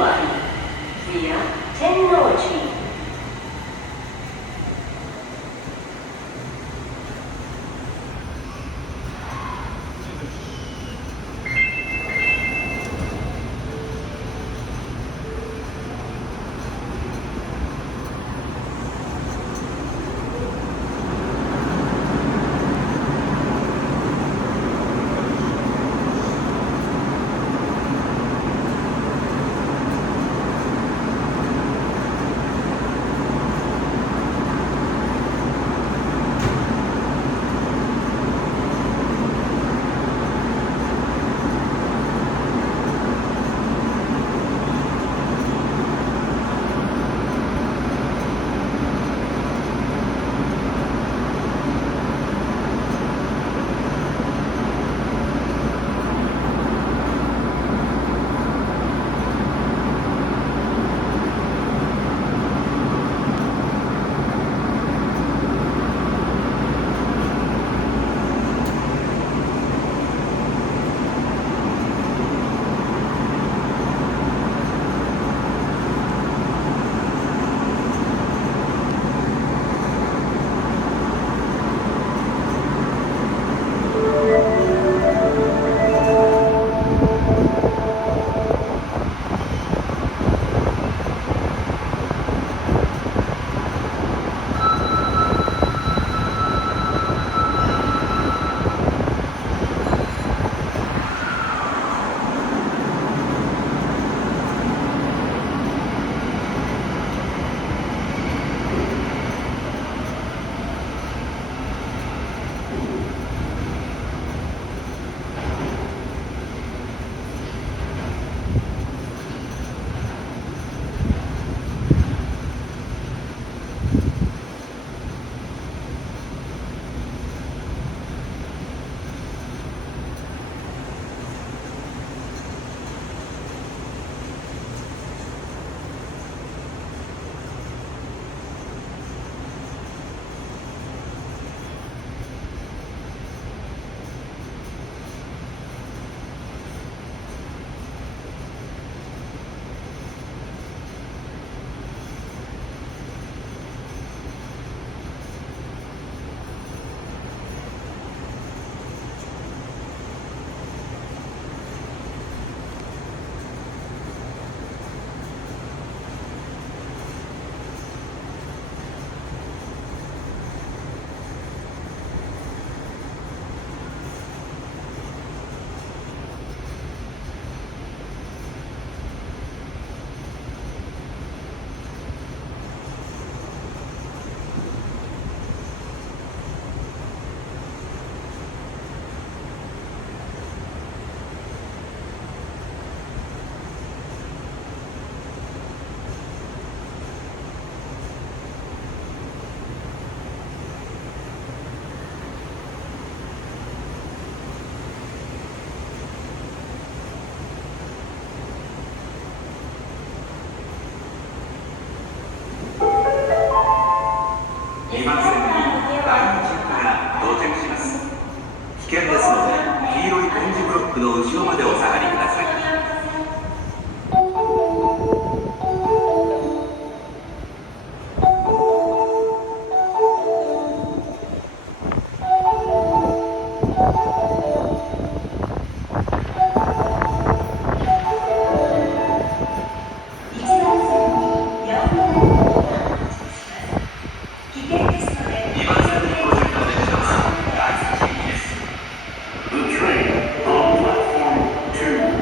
1 via Tennoji.2番線に第2チェックが到着します。危険ですので黄色い点字ブロックの後ろまでお下がりください。The train on platform 2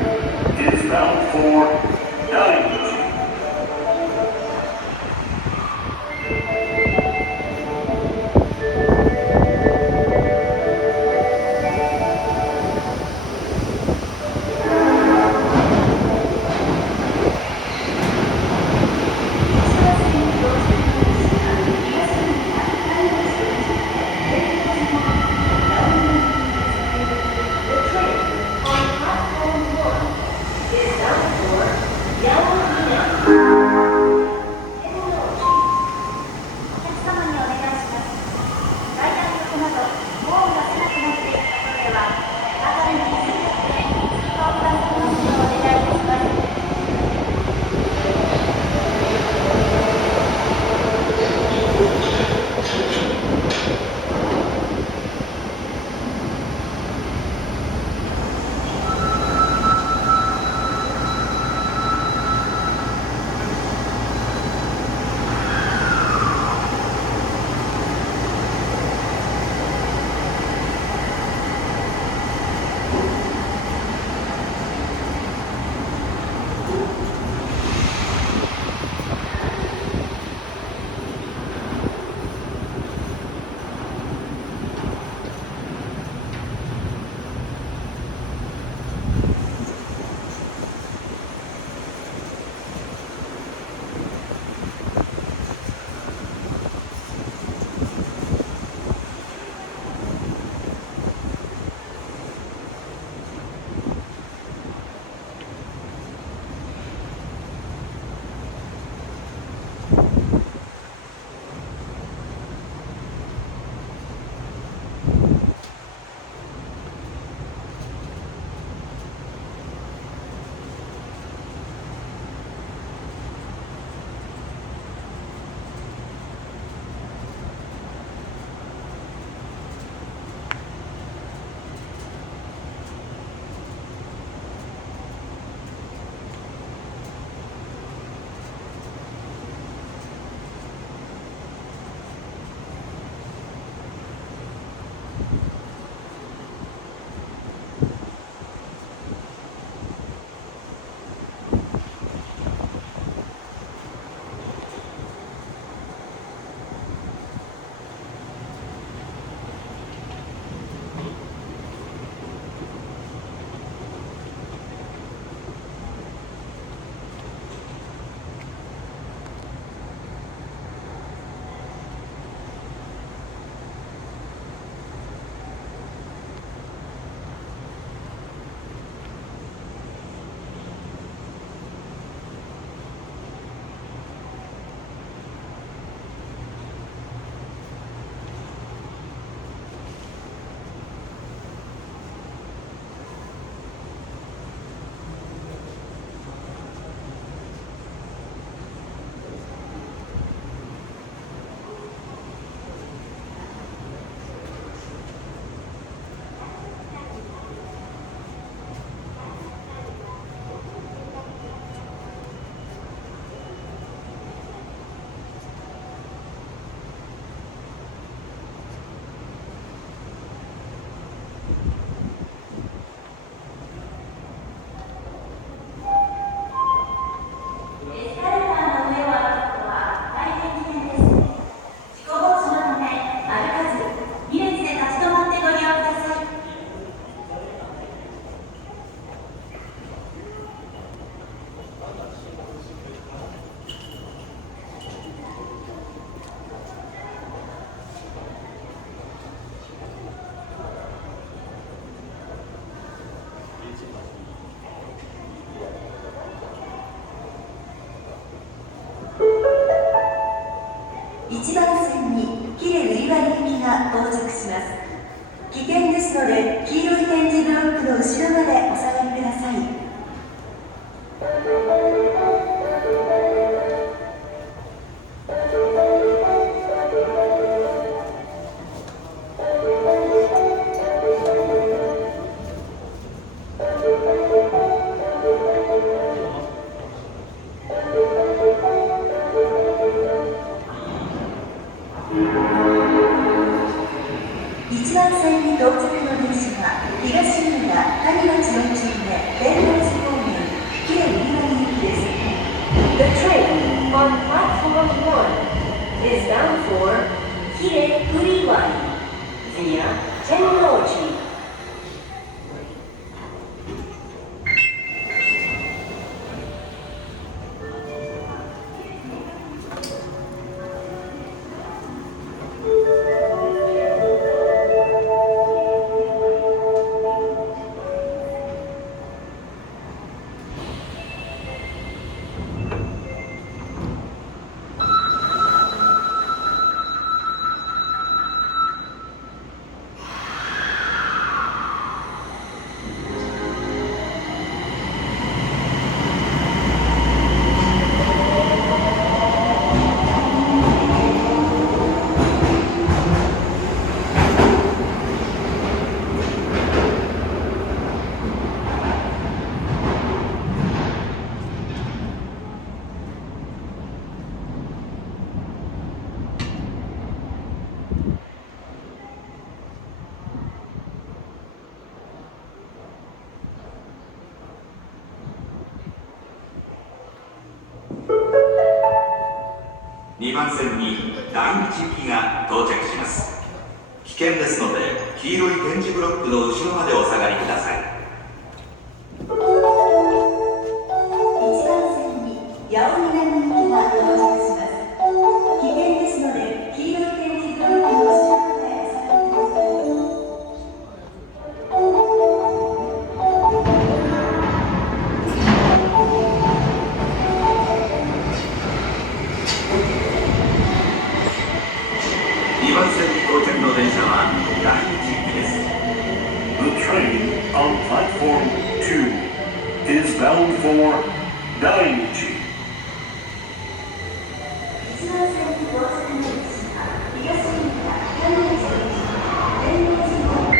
ので黄色い点字ブロックの後ろまでお下がりください。1番線に到着の電車は東浦賀谷町4丁目弁護士方面喜連売割行きです。 The train on platform 1 is bound for Kire Uriwai via Tennoji. 2番線に第一行きが到着します。危険ですので黄色い点字ブロックの後ろまでお下がりください。1番線に八尾南行きが到着します。危険ですので黄色い点字ブロックの後ろまでお下がりください。2番線に到着の電車は第一行きです。 The train on platform 2 is bound for Dainichi. 1番線に到着の電車は東浦賀谷町4丁目弁護士方面。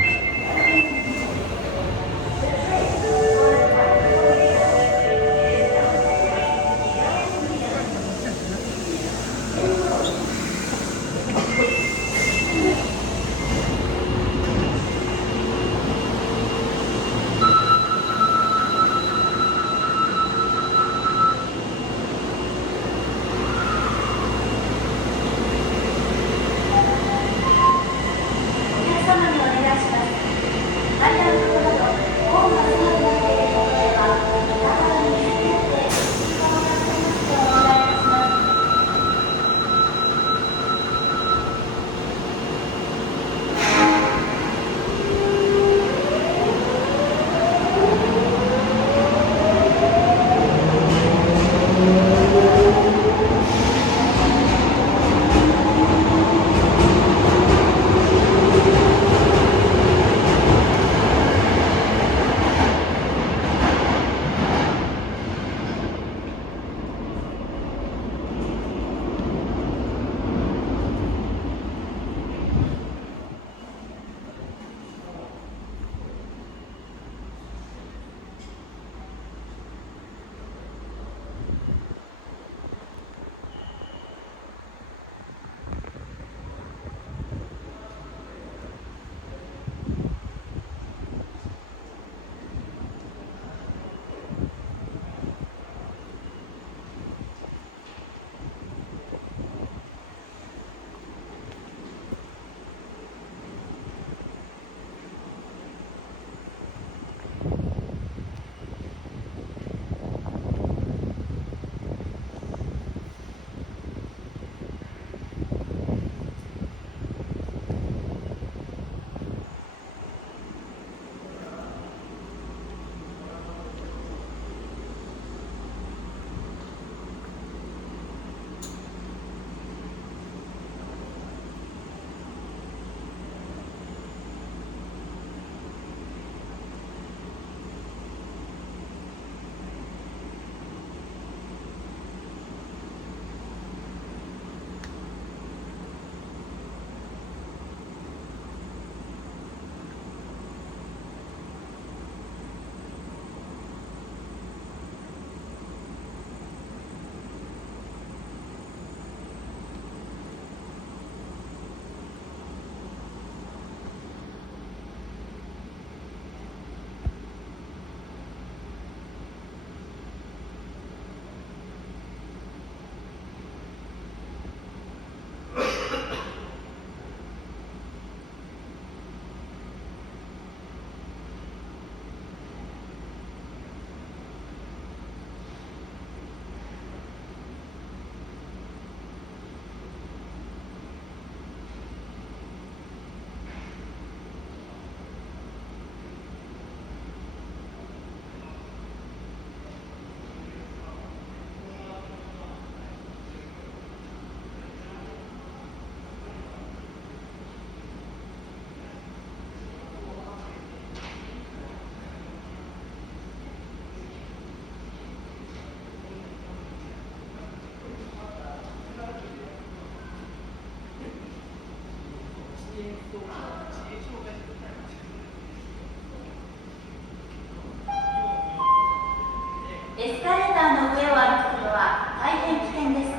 エスカレーターの上を歩くことは大変危険です。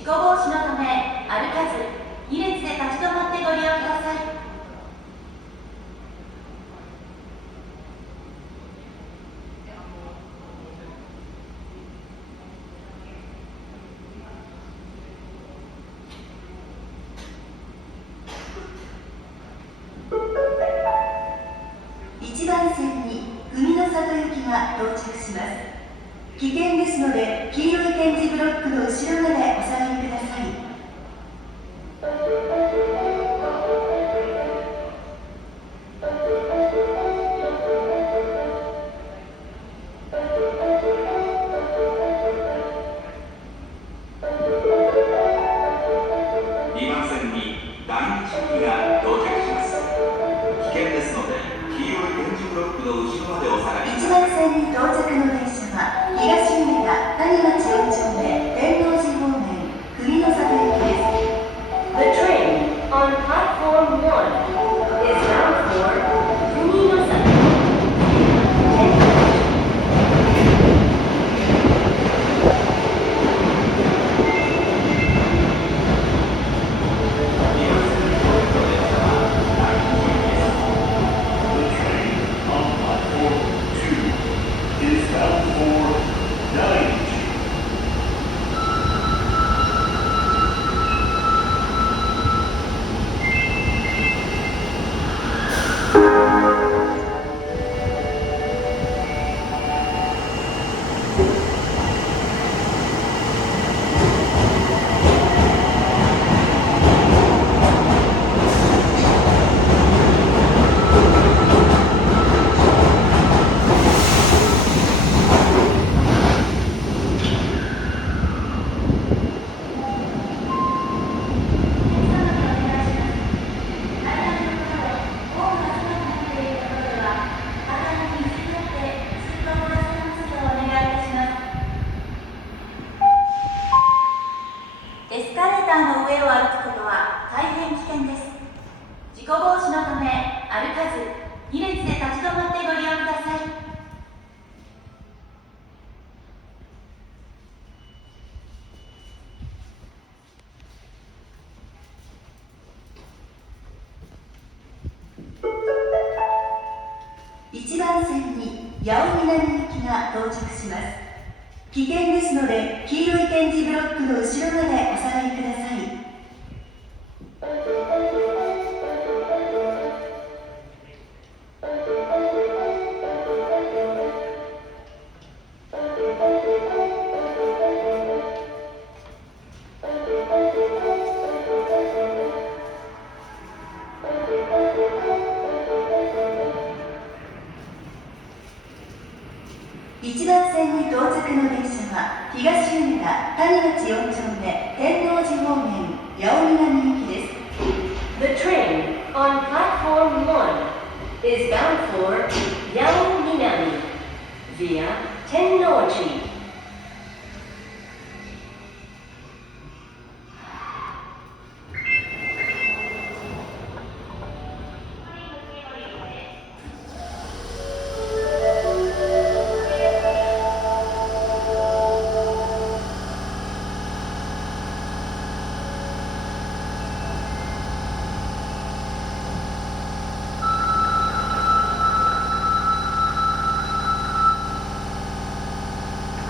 事故防止のため歩かず2列で立ち止まってご利用ください。1番線に海の里行きが到着します。危険ですので黄色い点字ブロックの後ろまでお下がりください。2番線に第一駅が到着します。危険ですので黄色い点字ブロックの後ろまでお下がりくだ1さい。番線に到着の電車は東梅田谷町4丁目天王寺方面国の里行きです。 The train on platform 1 is bound for Kuminosaki via Tennoji. 2番線に到着の電車は第一駅です。 The train on platform 2 is bound for Dainichi. エスカレーターの上を歩くことは大変危険です。事故防止のため歩かず2列で立ち止まってご利用ください。1番線に八尾南行きが到着します。危険ですので黄色い点字ブロックの後ろまでお下がりください。1番線に到着の電車は東梅田谷町4丁目天王寺方面八尾南行きです。 The train on platform 1 is bound for Yao Minami via Tennoji. 1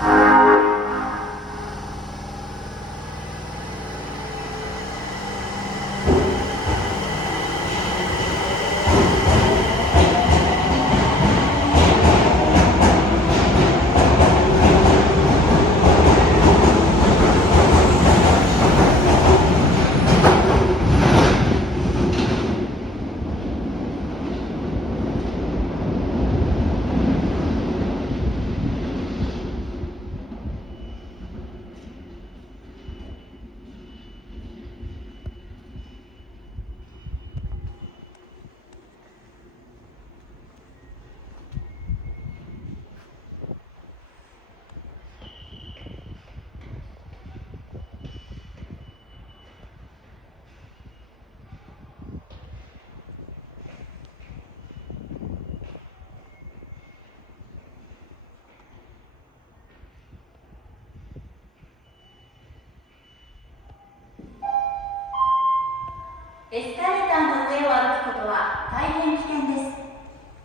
エスカレーターの上を歩くことは大変危険です。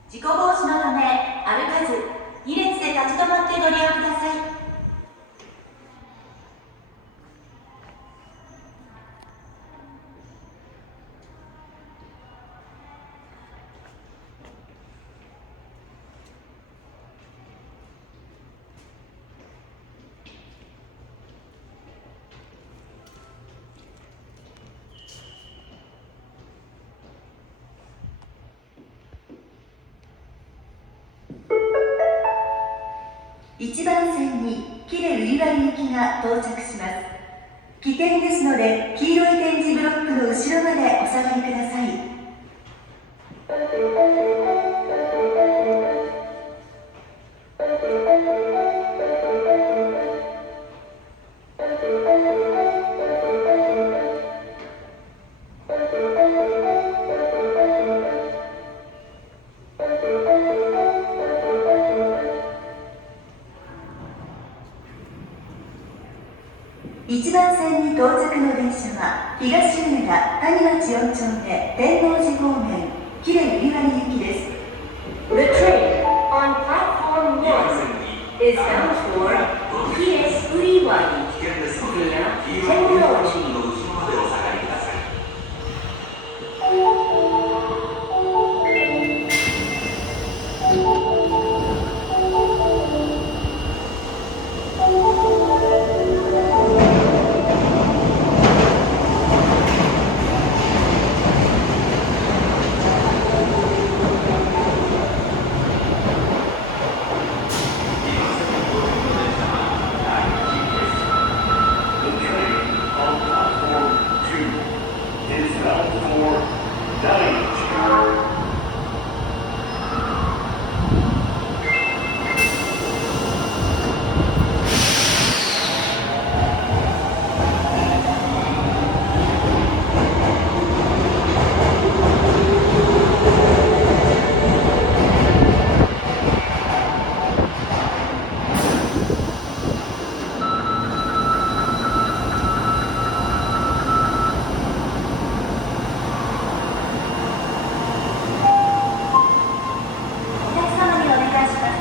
事故防止のため歩かず2列で立ち止まってご利用ください。1番線に喜連瓜原行きが到着します。危険ですので黄色い点字ブロックの後ろまでお下がりください。1番線に到着の電車は東梅田谷町4丁目天王寺方面喜連瓜原行きです。 The train on platform 2番 1 線に is bound for PS Uriwari 危険ですので via 黄色い点字ブロック Tennoji. の後ろまでお下がりください。The train on platform 2 is bound for Daiji. お客様にお願いします。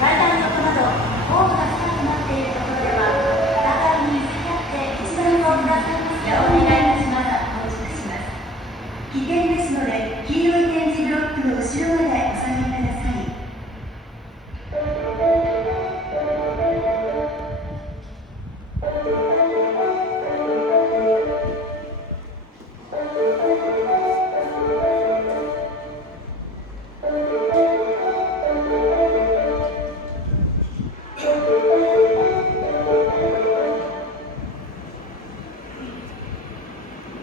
階段横などホームが深くなっているところではお互いに譲り合って一番をくださいますようお願いいたします。到着します。危険ですので黄色い点字ブロックの後ろまでお下がりください。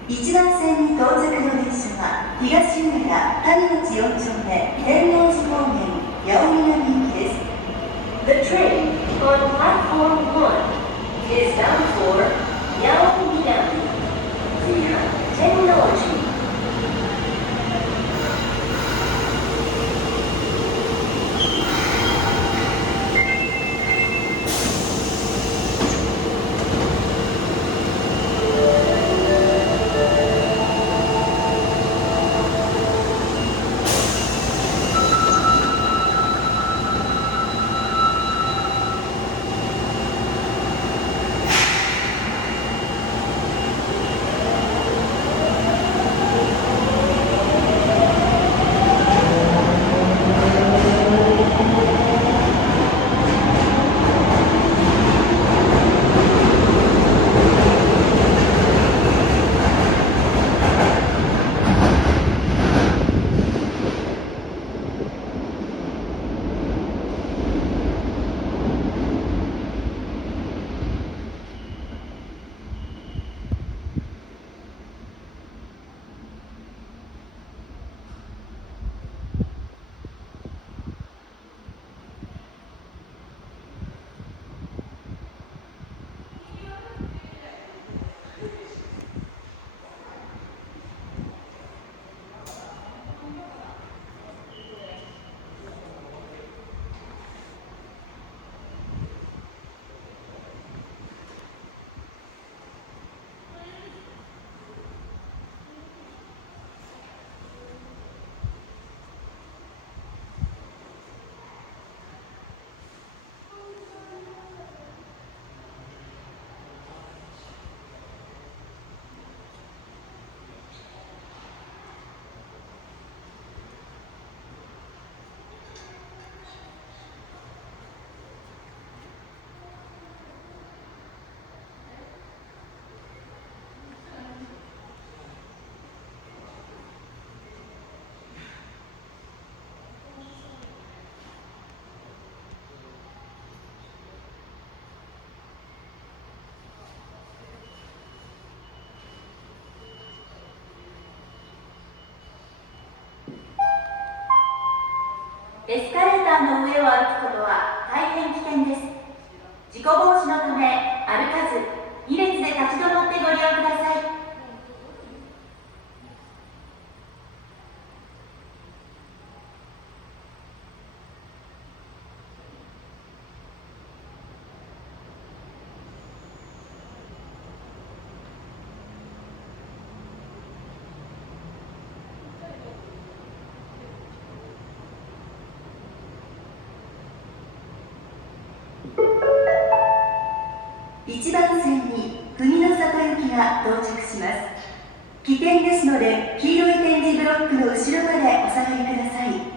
1番線に到着の電車は東梅田谷町4丁目天王寺方面八尾南行きです。 The train on platform 1 is bound for Yao Minami via Tennoji. 1エスカレーターの上を歩くことは大変危険です。事故防止のため歩かず2列で立ち止まってご利用ください。1番線に国の里行きが到着します。危険ですので黄色い点字ブロックの後ろまでお下がりください。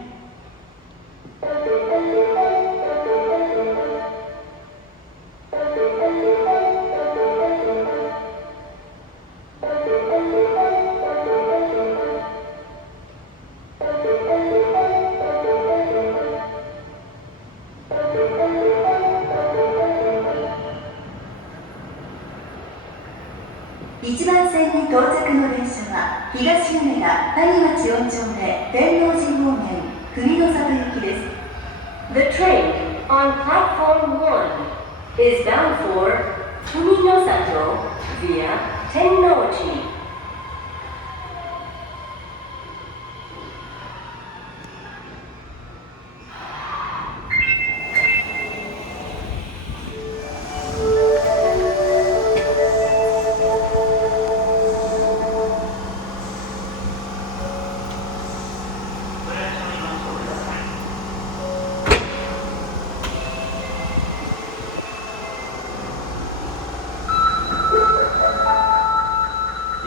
1番線に到着の電車は東梅田谷町4丁目天王寺方面国の里行きです。 The train on platform 1 is bound for Fuminosato via Tennoji.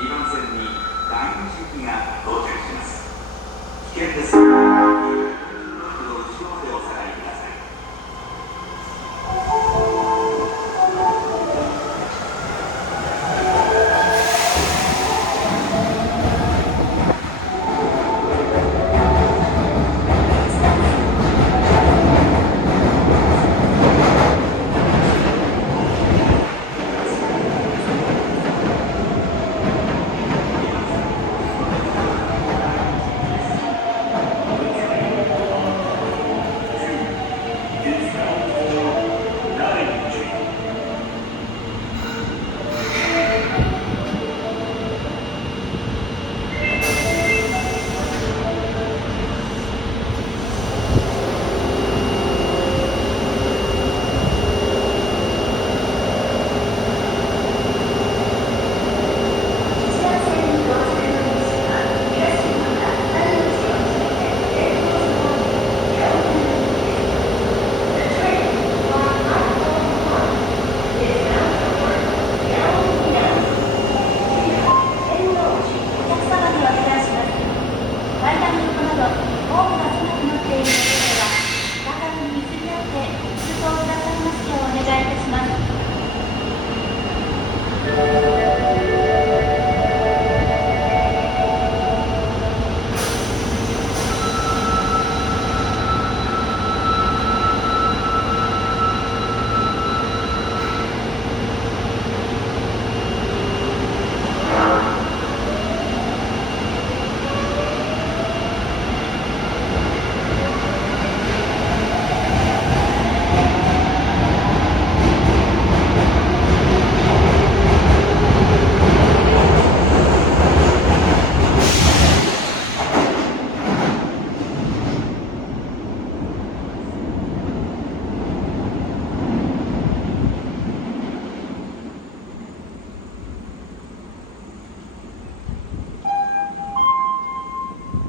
2番線に第2次機が到着します。危険です。黄色い点字ブロックの後ろまでお下がりください。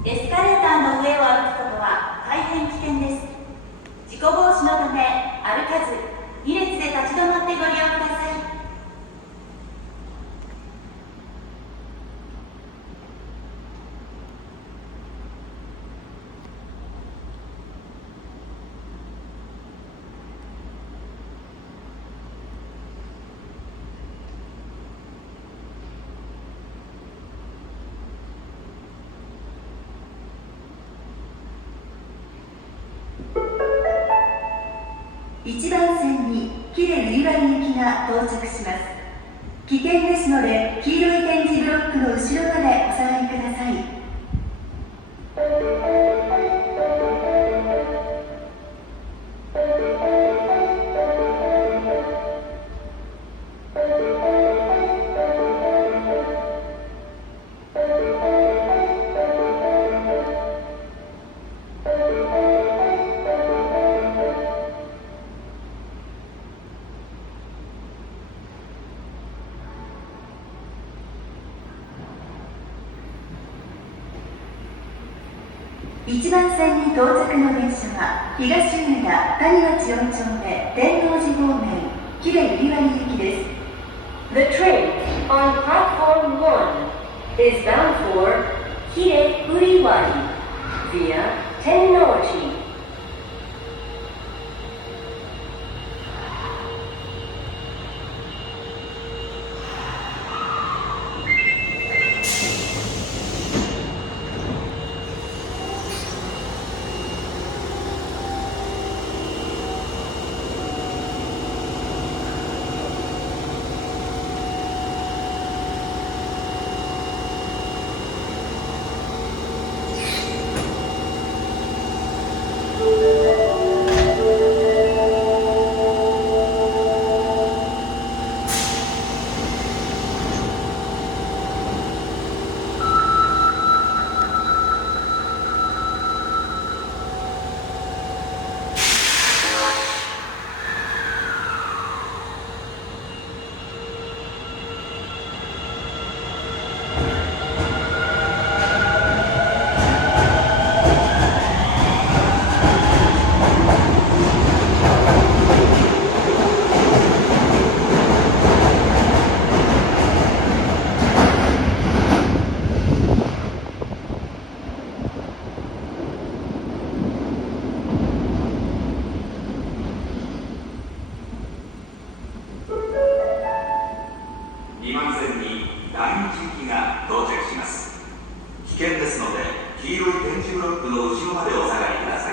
エスカレーターの上を歩くことは大変危険です。事故防止のため歩かず2列で立ち止まってご利用ください。1番線に喜連湯割行きが到着します。危険ですので黄色い点字ブロックの後ろまでお下がりください。1番線に到着の電車は東梅田谷町4丁目天王寺方面喜連売割行きです。 The train on platform 1 is bound for Hire Uriwari via Tennoji. 2番線に第二行きが到着します。危険ですので黄色い点字ブロックの後ろまでお下がりください。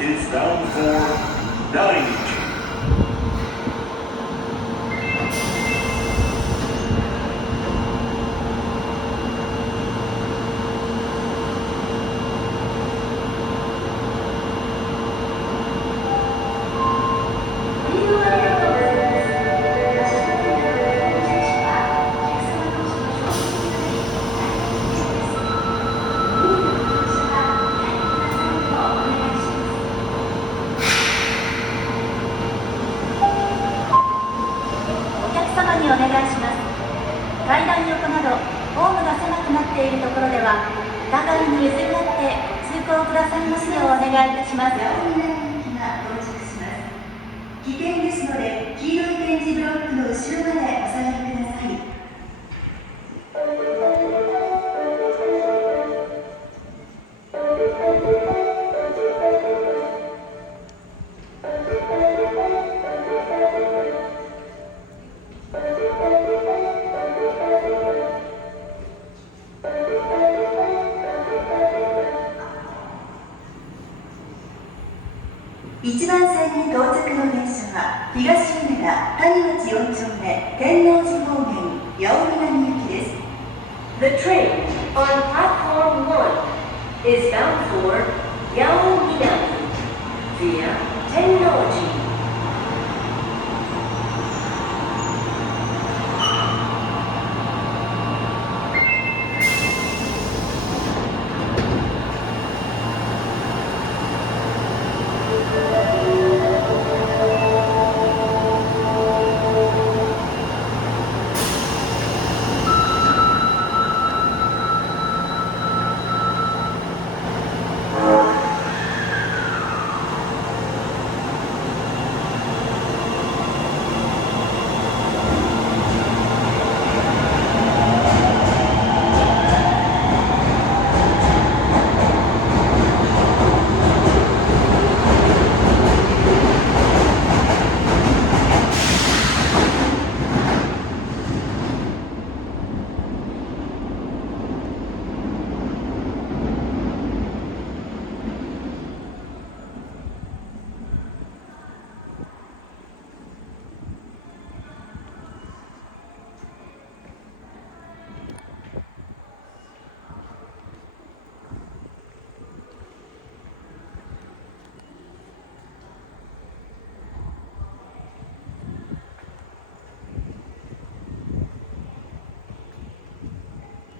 Is bound for Dainichi. お願いします。階段横などホームが狭くなっているところでは互いに譲り合って通行くださいますようお願いいたします。八尾南行きが到着します。危険ですので黄色い点字ブロックの後ろまでお下がりください。1番線に到着の電車は東梅田谷町4丁目天王寺方面八尾南行きです。 The train on platform 1 is bound for Yao Minami via Tennoji.